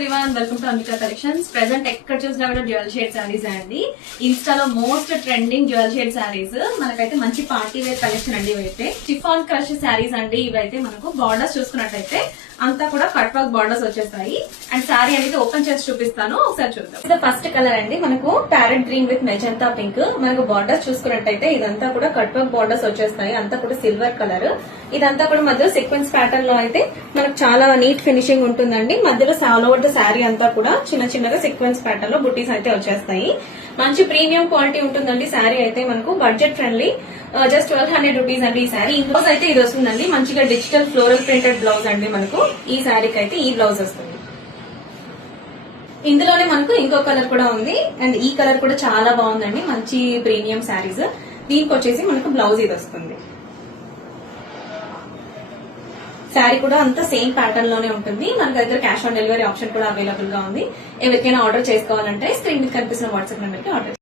Everyone, welcome to Ambika collections. Present ఎక్కడ చూసినా కూడా డ్యూయల్ షేడ్ శారీస్ అండి. ఇన్స్టాలో most trending dual shade saris. మనకైతే మంచి పార్టీ వేర్ కలెక్షన్ అండి. ఇవైతే చిఫాన్ క్రష్ శారీస్ అండి. ఇవైతే మనకు బార్డర్స్ చూసుకున్నట్టయితే అంతా కూడా కట్ వర్క్ బార్డర్స్ వచ్చేస్తాయి. అండ్ శారీ అనేది ఓపెన్ చేసి చూపిస్తాను, ఒకసారి చూద్దాం. ఇది ఫస్ట్ కలర్ అండి. మనకు parrot green with magenta pink. మనకు బార్డర్స్ చూసుకున్నట్టయితే ఇదంతా కూడా కట్ వర్క్ బార్డర్స్ వచ్చేస్తాయి. అంతా కూడా సిల్వర్ కలర్. ఇదంతా కూడా మధ్యలో సీక్వెన్స్ ప్యాటర్న్ లో అయితే మనకు చాలా నీట్ ఫినిషింగ్ ఉంటుందండి. మధ్యలో ఆల్ ఓవర్ ద శారీ అంతా కూడా చిన్న చిన్నగా సీక్వెన్స్ ప్యాటర్న్ లో బుటీస్ అయితే వచ్చేస్తాయి. మంచి ప్రీమియం క్వాలిటీ ఉంటుందండి. శారీ అయితే మనకు బడ్జెట్ ఫ్రెండ్లీ, జస్ట్ 1200 రూపీస్ అండి. ఈ శారీ బ్లౌజ్ అయితే ఇది వస్తుందండి. మంచిగా డిజిటల్ ఫ్లోరల్ ప్రింటెడ్ బ్లౌజ్ అండి. మనకు ఈ శారీకి అయితే ఈ బ్లౌజ్ వస్తుంది. ఇందులోనే మనకు ఇంకో కలర్ కూడా ఉంది. అండ్ ఈ కలర్ కూడా చాలా బాగుందండి. మంచి ప్రీమియం శారీస్. దీనికి వచ్చేసి మనకు బ్లౌజ్ ఇది వస్తుంది. శారీ కూడా అంతా సేమ్ ప్యాటర్న్ లోనే ఉంటుంది. మనకు దగ్గర క్యాష్ ఆన్ డెలివరీ ఆప్షన్ కూడా అవైలబుల్ గా ఉంది. ఎవరికైనా ఆర్డర్ చేసుకోవాలంటే స్క్రీన్ మీద కనిపిస్తున్న వాట్సాప్ నెంబర్ కి ఆర్డర్